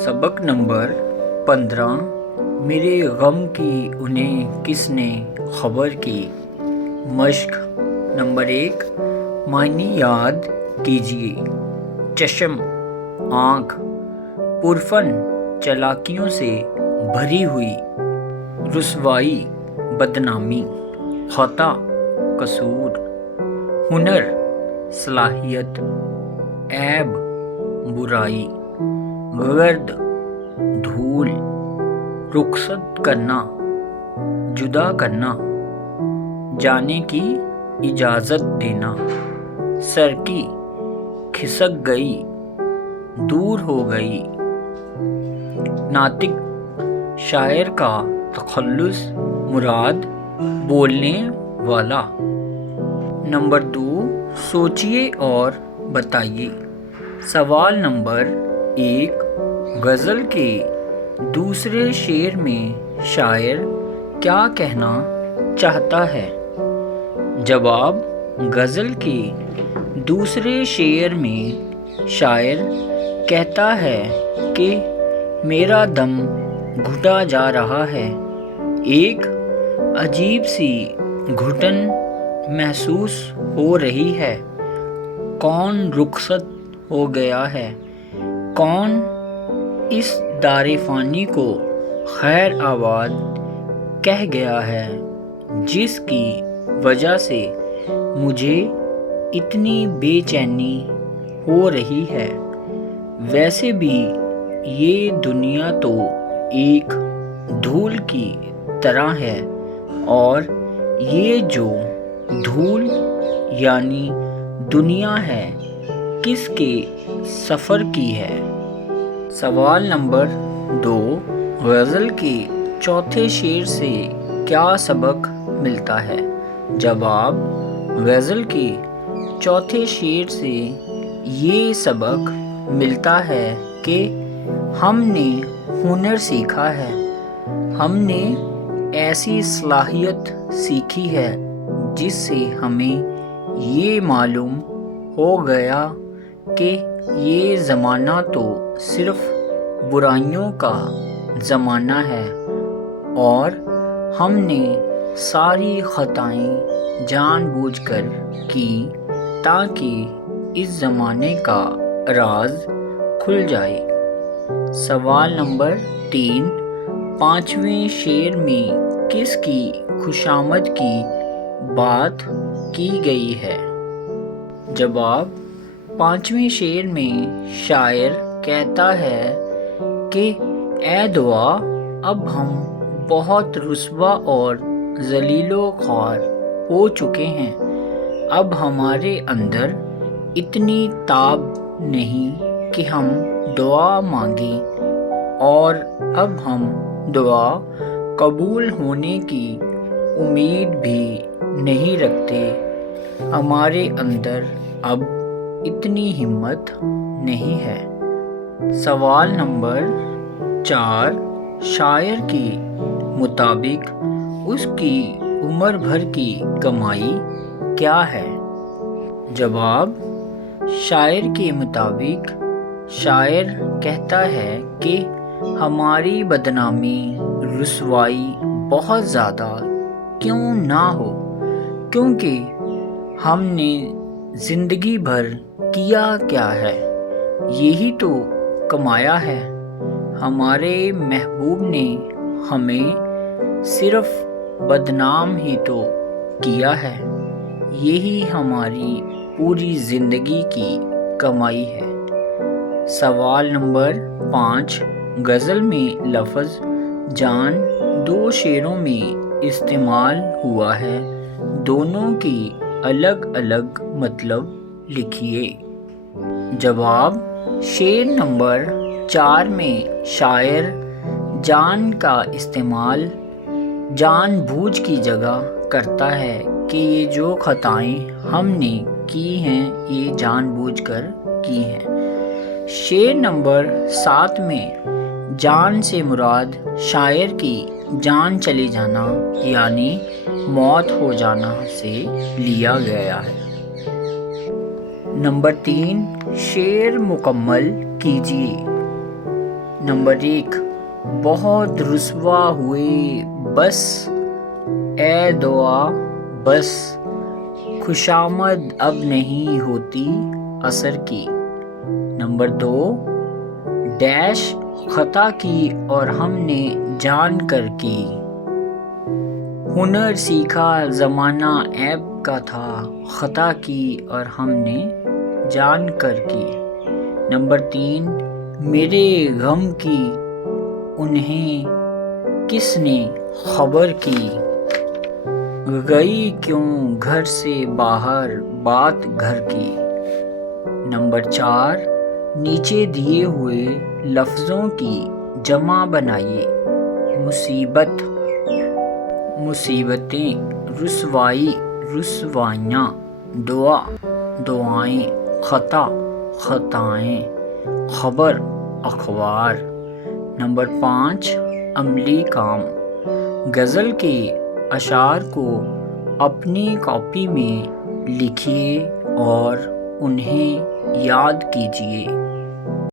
सबक नंबर 15। मेरे गम की उन्हें किसने खबर की। मश्क नंबर 1। मायने याद कीजिए। चश्म आँख, पुरफन चालाकियों से भरी हुई, रुसवाई बदनामी, खता कसूर, हुनर सलाहियत, ऐब बुराई, गर्द धूल, रुखसत करना जुदा करना, जाने की इजाज़त देना, सरकी खिसक गई दूर हो गई। नातिक शायर का तखल्लुस मुराद बोलने वाला। नंबर 2। सोचिए और बताइए। सवाल नंबर 1। गज़ल के दूसरे शेर में शायर क्या कहना चाहता है। जवाब। गज़ल के दूसरे शेर में शायर कहता है कि मेरा दम घुटा जा रहा है, एक अजीब सी घुटन महसूस हो रही है। कौन रुखसत हो गया है, कौन इस दारे फ़ानी को खैर आबाद कह गया है, जिसकी वजह से मुझे इतनी बेचैनी हो रही है। वैसे भी ये दुनिया तो एक धूल की तरह है, और ये जो धूल यानी दुनिया है, किसके सफ़र की है। सवाल नंबर 2। गज़ल के चौथे शेर से क्या सबक मिलता है। जवाब। गज़ल के चौथे शेर से ये सबक मिलता है कि हमने हुनर सीखा है, हमने ऐसी सलाहियत सीखी है जिससे हमें ये मालूम हो गया कि ये ज़माना तो सिर्फ़ बुराइयों का ज़माना है, और हमने सारी ख़ताएं जानबूझकर की ताकि इस ज़माने का राज खुल जाए। सवाल नंबर 3। पाँचवें शेर में किसकी खुशामद की बात की गई है। जवाब। पाँचवें शेर में शायर कहता है कि ऐ दुआ, अब हम बहुत रुस्वा और ज़लीलो ख्वार हो चुके हैं। अब हमारे अंदर इतनी ताब नहीं कि हम दुआ मांगें, और अब हम दुआ कबूल होने की उम्मीद भी नहीं रखते। हमारे अंदर अब इतनी हिम्मत नहीं है। सवाल नंबर 4। शायर के मुताबिक उसकी उम्र भर की कमाई क्या है। जवाब। शायर के मुताबिक शायर कहता है कि हमारी बदनामी रुसवाई बहुत ज़्यादा क्यों ना हो, क्योंकि हमने ज़िंदगी भर किया क्या है, यही तो कमाया है। हमारे महबूब ने हमें सिर्फ बदनाम ही तो किया है, यही हमारी पूरी ज़िंदगी की कमाई है। सवाल नंबर 5। गज़ल में लफ्ज़ जान 2 शेरों में इस्तेमाल हुआ है, दोनों की अलग अलग मतलब लिखिए। जवाब। शेर नंबर 4 में शायर जान का इस्तेमाल जानबूझ की जगह करता है कि ये जो खताएं हमने की हैं ये जानबूझकर की हैं। शेर नंबर 7 में जान से मुराद शायर की जान चले जाना यानी मौत हो जाना से लिया गया है। नंबर 3। शेर मुकम्मल कीजिए। نمبر 1، بہت رسوا ہوئے بس اے دعا بس، خوشامد اب نہیں ہوتی عصر کی۔ نمبر 2، ڈیش خطا کی اور ہم نے جان کر کی، ہنر سیکھا زمانہ عیب کا تھا، خطا کی اور ہم نے جان کر کی۔ نمبر 3، میرے غم کی انہیں کس نے خبر کی، گئی کیوں گھر سے باہر بات گھر کی۔ نمبر 4، نیچے دیے ہوئے لفظوں کی جمع بنائیے۔ مصیبت، مصیبتیں، رسوائی، رسوائیاں، دعا، دعائیں، خطا، خطائیں، خبر، اخبار۔ نمبر 5، عملی کام، غزل کے اشعار کو اپنی کاپی میں لکھیے اور انہیں یاد کیجیے۔